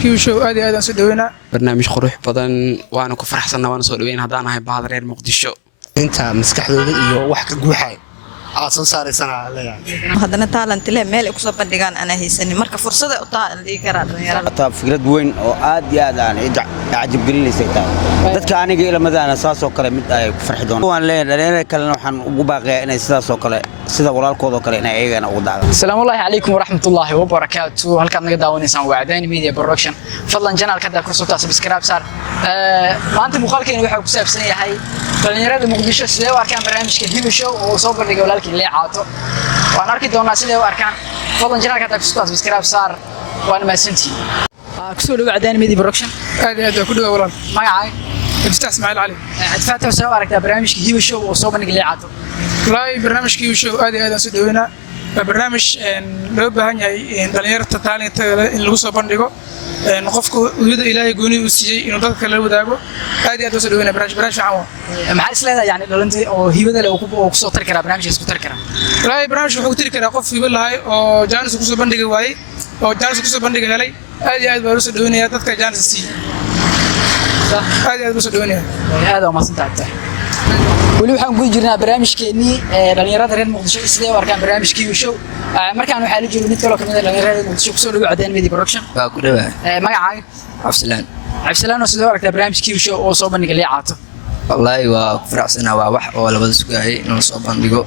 kiisho aad iyo aad aan soo dhaweynaa barnaamij qurux badan waana ku faraxsanaa waana soo dhaweyn haddaan ahay bahda reer muqdisho inta maskaxdooda iyo wax ka guuxay aad soo saaraysana leeyahay haddana talent leh meel ay ku soo bandhigaan ana haysanin marka fursad ay u tahay dhigi karaa dhalinyarada taa fikrad weyn oo aad iyo aad aan cajab gelinaysa tahay dadka aniga ilmadana saas oo kale mid ay ku farxi doonaan waan leeyahay dhalinyarada kalena waxaan ugu baaqayaa inay sidaas oo kale sida walaalkooda oo kale inay ayagana ugu dhacdo السلام الله عليكم ورحمة الله وبركاته halkaan naga daawaneysaan waa Cadaani Media Production fadlan channelka hadda ku soo subscribe saar maanta muuqaalkeena waxa uu ku saabsan yahay dhalinyarada Muqdisho sidee u arkaan barnaamijka Hibo Show oo soo bandhigay walaalkii Leecaato waan arki doonaa sidee u arkaan fadlan channelka hadda ku soo subscribe saar waan maasantii ku soo dhawaad Cadaani Media Production aad iyo aad ku dhawaad walaal magacaaga Abdulfataax Ismaaciil Cali Abdulfataax soo aragtaa barnaamijka Hibo Show oo soo bandhigay Leecaato walaal barnaamijka Hibo Show aad iyo aad aan soo dhaweynaa barnaamij loo baahan yahay dhalinyarada talent in lagu soo bandhigo qofku wada Ilaahay gooni u siiyay inuu dadka kala wadaago aad iyo aad u soo dhaweynaa barnaamij fiican maxaa isleedahay yani dhalintii oo hibada leh oo ku soo tar kara barnaamijkaas ku tar kara walaal barnaamij wuxuu tiri karaa qof hibo lahay oo jaanis ku soo bandhigay waayay oo jaanis ku soo bandhigay helay aad iyo aad baa u soo dhaweynaa dadka jaanis siiyay aad iyo aad u soo dhaweynaa aad oo masantahay wali waxaan guud jirnaa barnaamijkeennii dhalinyarada reer Muqdisho sidee u arkaan barnaamijkii Hibo Show markaan waxaa la joogaa mid kale oo kamid ah dhalinyarada Muqdisho kusoo dhawaad Cadaani Media Production waa ku dhawaad magacaaga Cabdisalaan oo sidee u aragtaa barnaamijkii Hibo Show oo soo bandhigay Leecaato wallahi waa ku faraxsanahay waa wax oo labada sugaayay in soo bandhigo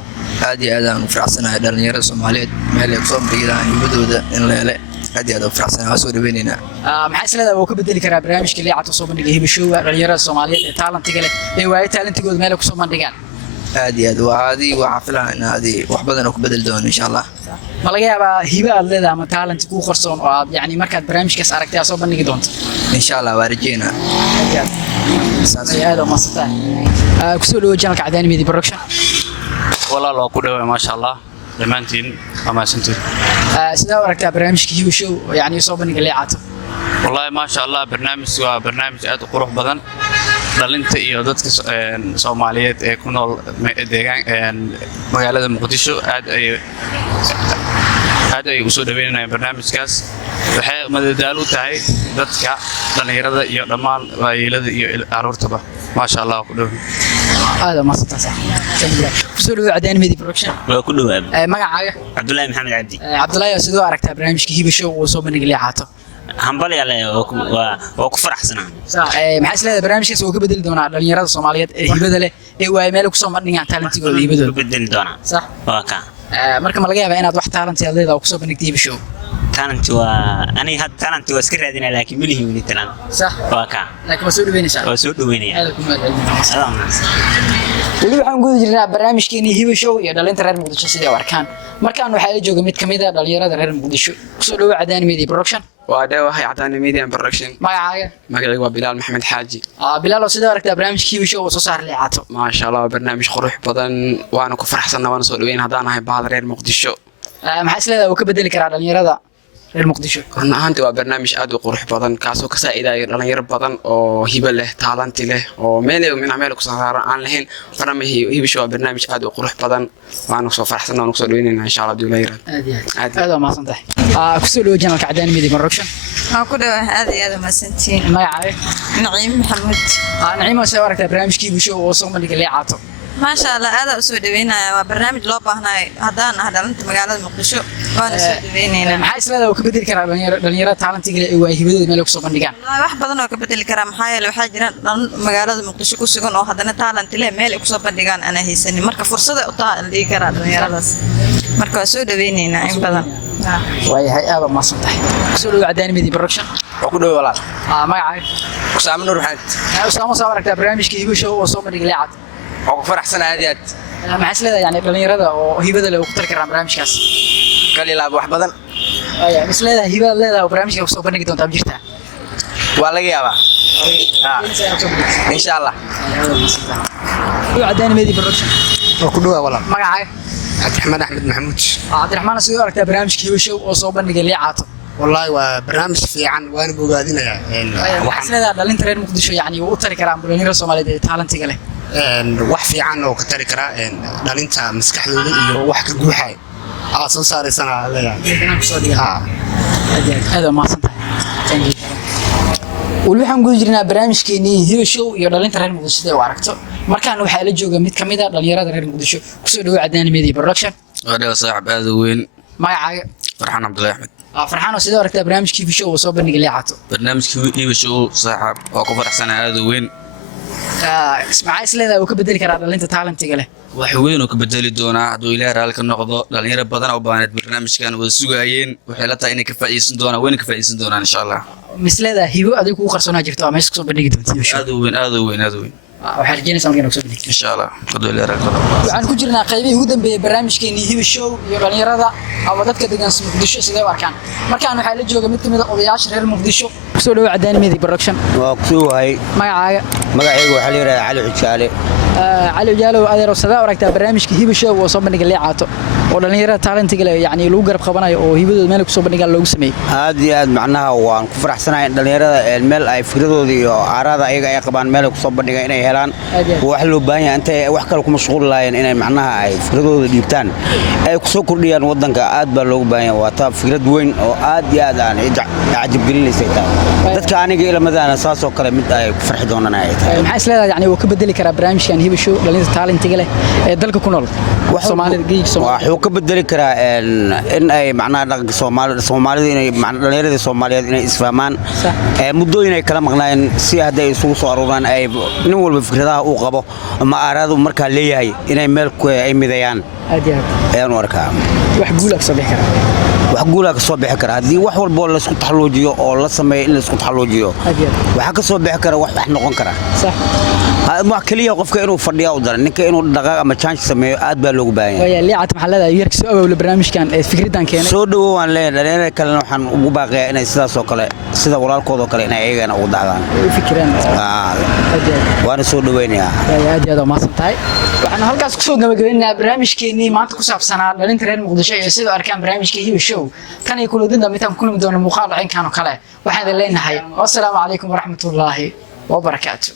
aad iyo aad aan u faraxsanahay dhalinyarada Soomaaliyeed meel ay ku soo bandhigaan hibadooda in la helo aad iyo aad u faraxsanahay soo dhaweynayna maxaa isleedahay oo ka bedeli karaa barnaamijka Leecaato soo bandhigay Hibo Show dhalinyarada Soomaaliyeed ee talentiga leh ee waayay talentigooda meel ay ku soo bandhigaan aad iyo aad waa filan aadi wax badan oo ku bedel doono insha Allah ma laga yaabaa hibo aad leedahay ama talent ku qarsoon oo aad yani markaad barnaamijkaas aragtay aad soo bandhigi doonto insha Allah waa rajeynaa aad oo masantahay ku soo dhawaad channelka Cadaani Media Production walaal waa ku dhawaad ma sha Allah dhamaantiin ama santii sidee u aragtaa barnaamijka Hibo Show yani soo bandhigay Leecaato wallahi ma sha Allah barnaamijku waa barnaamij aad u qurux badan dhalinta iyo dadka Soomaaliyeed ee ku nool deegaan magaalada Muqdisho aad ay u soo dhaweynayaan barnaamijkaas waxay madadaalo u tahay dadka dhalinyarada iyo dhammaan waayeelada iyo caruurtaba ma sha Allah ku dhawaad aad ma santahay kusoo dhawaad Cadaani Media Production waa ku dhawaad magacaaga Cabdullaahi Maxamed Cabdi Cabdullaahi sidoo aragtaa barnaamijka Hibo Show oo soo bandhigay Leecaato hambal yale oo ku faraxsanaa maxaa isleedahay barnaamijkaas oo ka bedeli doonaa dhalinyarada Soomaaliyeed ee hibada leh ee waay meel ku soo bandhigaan talentigooda hibadooda ku bedeli doonaa sax waa ka marka ma laga yaabaa inaad wax talent aad leedahay oo ku soo bandhigtay Hibo Show talent waa ani had talent waa iska raadinaa laakiin milihi wili talent sax waa ka laakiin waa soo dhaweynaysaa waa soo dhaweynaya wali waxaan guud jirnaa barnaamijkeennii Hibo Show iyo dhalinta reer Muqdisho sidee u arkaan markaan waxaa la jooga mid kamid ah dhalinyarada reer Muqdisho kusoo dhawaad Cadaani Media Production waa dhawahay Cadaani Media Production magacaaga waa Bilaal Maxamed Xaaji Bilaal oo sidee u aragtaa barnaamijka Hibo Show oo soo saar Leecaato ma sha Allah barnaamij qurux badan waana ku faraxsanaa waana soo dhaweyn haddaan ahay bahda reer Muqdisho maxaa isleedahay oo ka bedeli karaa dhalinyarada reer Muqdisho ahaanti waa barnaamij aad u qurux badan kaasoo ka saacidayo dhalinyaro badan oo hibo leh talent leh oo meel ku soo saaran aan lahayn barnaamij Hibo Show waa barnaamij aad u qurux badan waana soo faraxsanaa waana soo dhaweynayna insha Allah duulayra aad oo maasantahay ku soo dhawaad channelka Cadaani Media Production waan ku dhawaad aad iyo aad maasantiin magacaaga Naciim Maxamuud Naciim oo soo aragtaa barnaamijka Hibo Show oo soo bandhigay Leecaato ما شاء الله هذا أسود بينا وبرنامج لو بهنا هذا أنت مقالة مقدشة وأنا أسود بينا maxaa isleedahay oo ka bedeli karaa dhalinyarada talentiga leh ee waay hibadooda meel ku soo bandhigaan wax badan oo ka bedeli kara maxaa yeelay waxaa jira magaalada Muqdisho ku sugan oo hadana talent leh meel ku soo bandhigaan ana haysanin marka fursad ay u tahay dhigi kara dhalinyaradaas marka waa soo dhaweynayna in badan waayahay aad ma santahay kusoo dhawaad Cadaani Media Production waa ku dhawaad walaal magacaaga Usaama Nuur Maxamed Usaama soo aragtaa barnaamijka Hibo Show oo soo bandhigay Leecaato oo ku faraxsanaa aad iyo aad maxaa isleedahay yani dhalinyarada oo hibada leh oo ku tar karaan barnaamijkaas kalilaab wax badan waayahay isleedahay hibada leedahay oo barnaamijka ku soo bandhigi doontaa jirta waa laga yaabaa insha Allah Cadaani Media Production waa ku dhawaad walaal magacaaga Cabdiraxmaan Axmed Maxamuud Cabdiraxmaan sidoo aragtaa barnaamijka Hibo Show oo soo bandhigay Leecaato wallahi waa barnaamij fiican waana bogaadinayaa waxaan isleedahay dhalinta reer Muqdisho yani uu u tari karaan dhalinyarada Soomaaliyeed ee talentiga leh wax fiican oo ka tari kara dhalinta maskaxdooda iyo wax ka guuxay aad soo saaraysana leeyahay aad oo maasantahay waxaan guud jirnaa barnaamijkeenii Hiba Show iyo dhalinta reer Muqdisho ee aragto markaan waxa la jooga mid kamid ah dhalinyarada reer Muqdisho kusoo dhawaad Cadaan Media Production waa saaxiib aad u weyn magacaaga Farxaan Cabdullaahi Axmed Farxaan oo sidoo aragtaa barnaamijkii Hiba Show oo soo bandhigay leecato barnaamijkii Hiba Show saaxiib oo ku faraxsanahay aad u weyn ismaaciil isleedahay uu ka bedeli karaa dhalinta talentiga leh wax weyn oo ka bedeli doona haduu Ilaahay raali ka noqdo dhalinyaro badan oo baahnid barnaamijkan wada sugayeen waxay la tahay inay ka faa'iideysan doonaan weyn ka faa'iideysan doonaan insha Allah misleedahay hibo adigu ku qarsoonaa jirto ama isku soo bandhigi doonto Hiba Show aad u weyn waxaan rajeynaysaa markaan soo bandhigto insha Allah haduu Ilaahay raali ka noqdo waxaan ku jirnaa qaybihii ugu dambeeyay barnaamijkeenii Hiba Show iyo dhalinyarada ama dadka degan Muqdisho sidee u arkaan markaan waxa la jooga mid kamid ah odayaasha reer Muqdisho kusoo dhawaad Cadaan Media Production waa ku wahay magacaaga magacaygu waxa la yiraahdaa Cali Xujaale Cali Xujaale adeero sada aragtaa barnaamijka Hiba Show oo soo bandhigay leecato oo dhalinyarada talentiga leh yani lagu garab qabanayo oo hibadooda meel ku soo bandhigaan loogu sameeyay aad iyo aad macnaha waan ku faraxsanahay dhalinyarada meel ay fikradooda iyo aarada ayaga ay qabaan meel ku soo bandhigaan inay helaan wax loo baahan yahay intay wax kale ku mashquul laayeen inay macnaha ay fikradooda dhiibtaan ay ku soo kordhiyaan wadanka aad baa loogu baahan yahay waa taa fikrad weyn oo aad iyo aad aan ajab gelinaysa dadka aniga ilmadana saasoo kale mid ay ku farxi doonaan ay tahay maxay isleedahay yani uu ka bedeli karaa barnaamijkan Hiba Show dhalinta talentiga leh ee dalka ku nool wax Soomaalida geeyig wuxuu ka bedeli karaa in ay macnaha dhaqanka Soomaalida inay dhalinyarada Soomaaliyeed inay isfahmaan muddooyin ay kala maqnaayeen si haday isugu soo aruuraan ay nin walba fikradaha uu qabo ama aaradu markaa leeyahay inay meel ku ay midayaan ayaan arkaa wax guul ah soo bixi kara wax guul ah soo bixi kara hadii wax walba la isku taxaloojiyo oo la sameeyo in la isku taxaloojiyo waxa ka soo bixi kara wax noqon kara sax ma kaliya qofka inuu fadhiyo u daran ninka inuu dhaqaaq ama chance sameeyo aad baa loogu baahan yahay leecat maxallada yarka soo awowle barnaamijkan ee fikradan keenay soo dhawaan dhalinyarada kale waxaan ugu baaqayaa inay sidaas oo kale sida walaalkooda kale inay ayagana ugu dacdaan fikiraan waana soo dhaweynayaa aad iyo aad ma santahay waxaan halkaas ku soo gabagabeynaa barnaamijkeenii maanta ku saabsanaa dhalinta reer Muqdisho iyo sidoo arkaan barnaamijka Hiba Show tan iyo kuludinda mitaan kulmi doona muuqaal caynkan oo kale waxaan leenahay wassalaamu calaykum waraxmatullaahi wa barakaatuh